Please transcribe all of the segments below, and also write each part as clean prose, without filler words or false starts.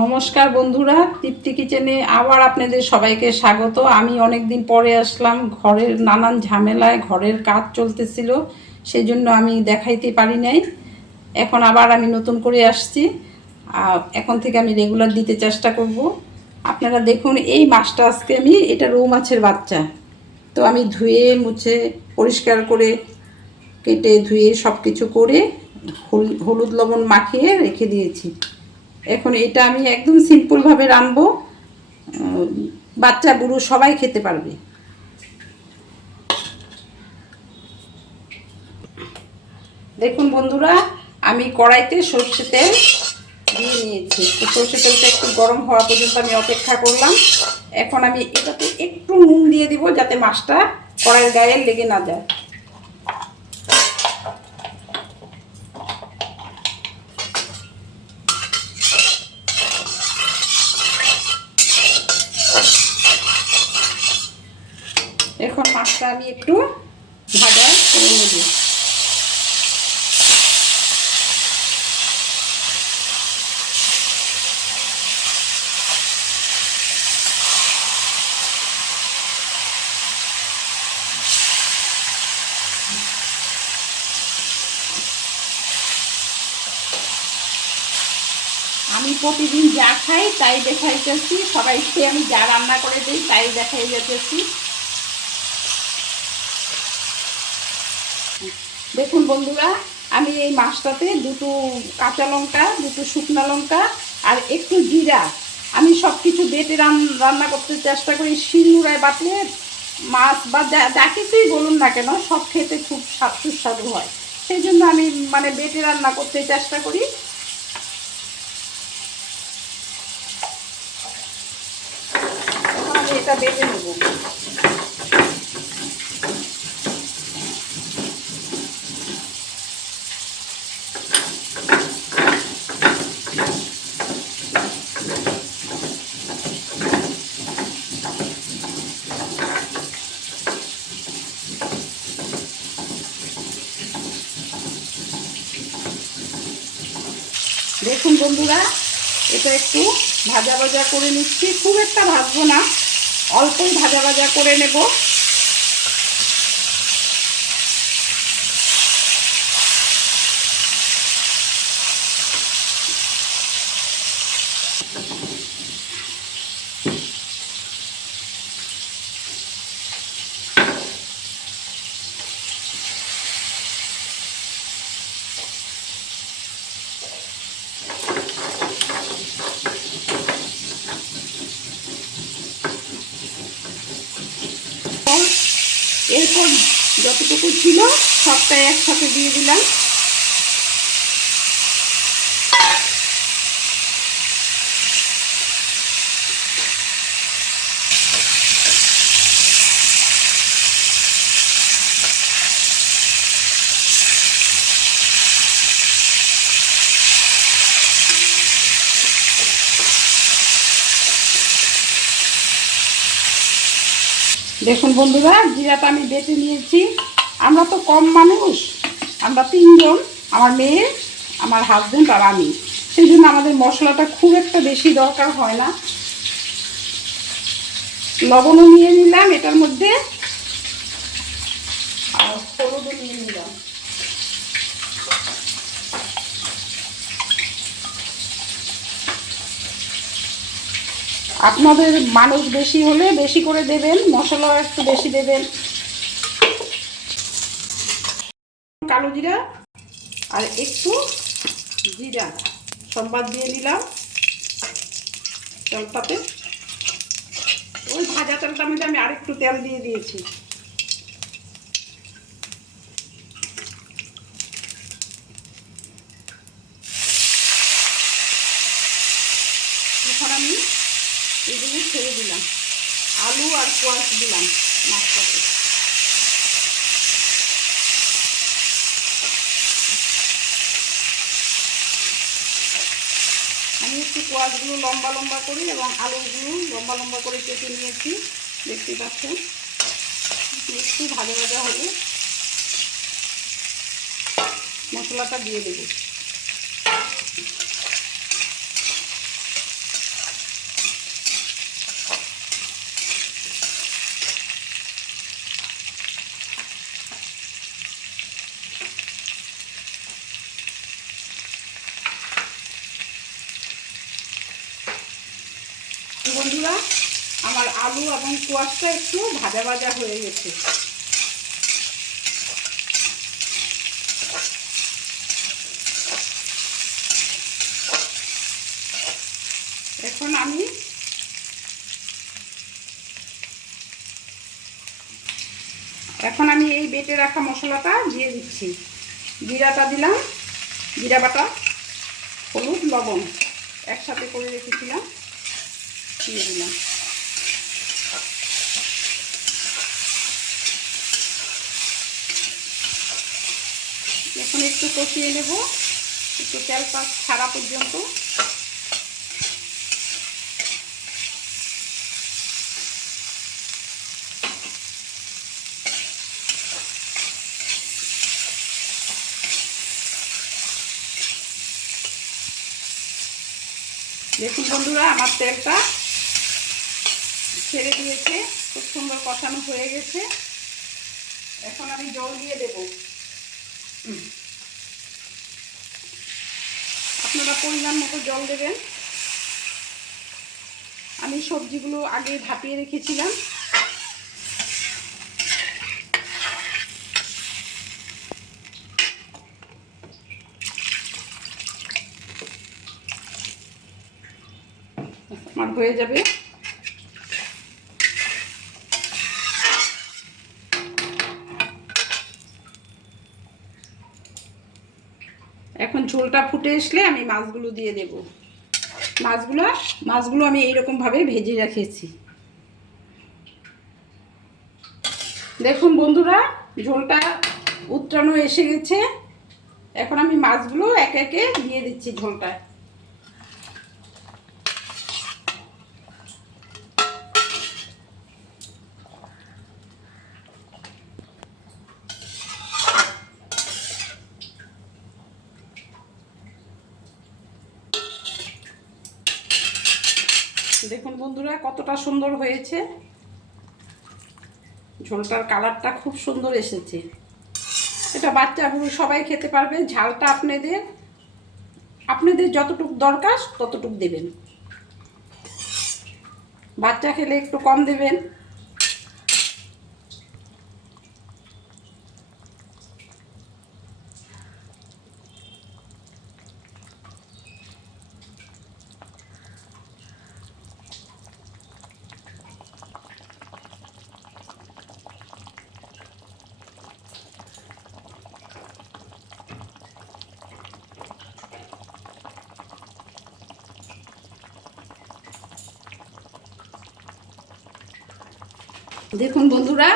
নমস্কার বন্ধুরা, তৃপ্তি কিচেনে আবার আপনাদের সবাইকে স্বাগত। আমি অনেক দিন পরে আসলাম। ঘরের নানান ঝামেলায় ঘরের কাজ চলতেছিল, সেই জন্য আমি দেখাইতে পারি নাই। এখন আবার আমি নতুন করে আসছি। এখন থেকে আমি রেগুলার দিতে চেষ্টা করব। আপনারা দেখুন, এই মাছটা আজকে এটা রৌ মাছের বাচ্চা। তো আমি ধুয়ে মুছে পরিষ্কার করে কেটে ধুয়ে সব কিছু করে হলুদ লবণ মাখিয়ে রেখে দিয়েছি। এখন এটা আমি একদম সিম্পলভাবে রান্নবো, বাচ্চা বুড়ো সবাই খেতে পারবে। দেখুন বন্ধুরা, আমি কড়াইতে সর্ষে তেল দিয়ে নিয়েছি। তো সর্ষে তেলটা একটু গরম হওয়া পর্যন্ত আমি অপেক্ষা করলাম। এখন আমি এটাতে একটু নুন দিয়ে দিব, যাতে মাছটা কড়াইয়ের গায়ে লেগে না যায়। এখন মাছটা আমি একটু ভাজা করে নেব। আমি প্রতিদিন যা খাই তাই দেখাইতেছি, সবাইকে আমি যা রান্না করে দিই তাই দেখাই যেতেছি। দেখুন বন্ধুরা, আমি এই মাছটাতে দুটো কাঁচা লঙ্কা, দুটো শুকনো লঙ্কা আর একটু জিরা, আমি সব কিছু বেটে রান্না করতে চেষ্টা করি। শিলনোড়ায় বাটলে মাছ বা যা কিছুই বলুন না কেন, সব খেতে খুব সুস্বাদু হয়। সেই জন্য আমি বেটে রান্না করতে চেষ্টা করি। এখন আমি এটা বেটে নেব। দেখুন বন্ধুরা, এটা একটু ভাজা ভাজা করে নিচ্ছি, খুব একটা ভাজবো না, অল্পই ভাজা ভাজা করে নেব। এরপর যতটুকু ছিল সবটাই একসাথে দিয়ে দিলাম। দেখুন বন্ধুরা, জিরাটা আমি বেটে নিয়েছি। আমরা তো কম মানুষ, আমরা তিনজন, আমার মেয়ে, আমার হাজবেন্ড আর আমি। সেই জন্য আমাদের মশলাটা খুব একটা বেশি দরকার হয় না। লবণও নিয়ে নিলাম এটার মধ্যে, আর হলুদও নিয়ে নিলাম। আপনাদের মানুষ বেশি হলে বেশি করে দেবেন, মশলাও একটু বেশি দেবেন। কালো জিরা আর একটু জিরা সম্বাদ দিয়ে নিলাম তেলটাতে। ওই ভাজা তেলটার মধ্যে আমি আরেকটু তেল দিয়ে দিয়েছি। এখন আমি এগুলো ছেড়ে দিলাম, আলু আর কোয়াশ দিলাম মাছটাতে। আমি একটু কোয়াশগুলো লম্বা লম্বা করি এবং আলুগুলো লম্বা লম্বা করে কেটে নিয়েছি, দেখতে পাচ্ছেন। একটু ভাজা ভাজা হলে মশলাটা দিয়ে দেব। বন্ধুরা, আমার আলু এবং কোয়াশটা একটু ভাজা ভাজা হয়ে গেছে। এখন আমি এই বেটে রাখা মশলাটা দিয়ে দিচ্ছি। জিরাটা দিলাম, জিরা বাটা, হলুদ, লবণ একসাথে করে রেখেছিলাম, দিয়ে দিলাম। এখন একটু কষিয়ে নেব, একটু তেল ছাড়া পর্যন্ত। দেখুন বন্ধুরা, আমার তেলটা ছেড়ে দিয়েছে, খুব সুন্দর কষানো হয়ে গেছে। এখন আমি জল দিয়ে দেব। আপনারা পরিমাণ মতো জল দেবেন। আমি সবজিগুলো আগে ভাপিয়ে রেখেছিলাম। আমার হয়ে যাবে। এখন ঝোলটা ফুটে আসলে আমি মাছগুলো দিয়ে দেব। মাছগুলো আমি এইরকম ভাবে ভেজে রেখেছি। দেখুন বন্ধুরা, ঝোলটা উতরানো এসে গেছে। এখন আমি মাছগুলো একে একে দিয়ে দিচ্ছি ঝোলটায়। দেখুন বন্ধুরা, কতটা সুন্দর হয়েছে। ঝোলটার কালারটা খুব সুন্দর এসেছে। এটা বাচ্চা বুড়ো সবাই খেতে পারবে। ঝালটা আপনাদের যতটুকু দরকার ততটুকু দেবেন। বাচ্চা খেলে একটু কম দেবেন। দেখুন বন্ধুরা,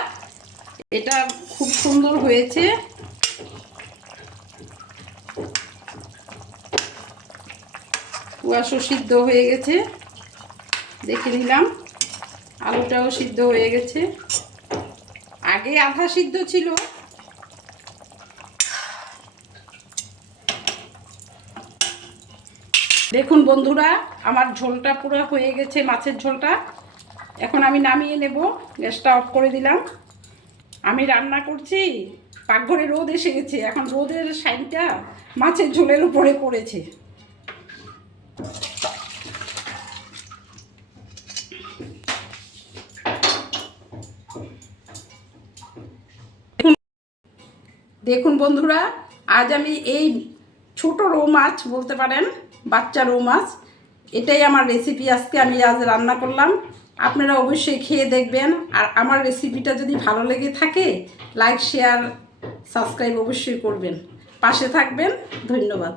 এটা খুব সুন্দর হয়েছে। কুয়াশও সিদ্ধ হয়ে গেছে, দেখে নিলাম। আলুটাও সিদ্ধ হয়ে গেছে, আগে আধা সিদ্ধ ছিল। দেখুন বন্ধুরা, আমার ঝোলটা পুরো হয়ে গেছে, মাছের ঝোলটা। এখন আমি নামিয়ে নেব। গ্যাসটা অফ করে দিলাম। আমি রান্না করছি, পাকঘরে রোদ এসে গেছে। এখন রোদের শাইনটা মাছের ঝোলের উপরে পড়েছে। দেখুন বন্ধুরা, আজ আমি এই ছোট রৌ মাছ বলতে পারেন, বাচ্চা রৌ মাছ, এটাই আমার রেসিপি। আজকে আমি আজ রান্না করলাম। আপনারা অবশ্যই খেয়ে দেখবেন। আর আমার রেসিপিটা যদি ভালো লেগে থাকে, লাইক, শেয়ার, সাবস্ক্রাইব অবশ্যই করবেন। পাশে থাকবেন। ধন্যবাদ।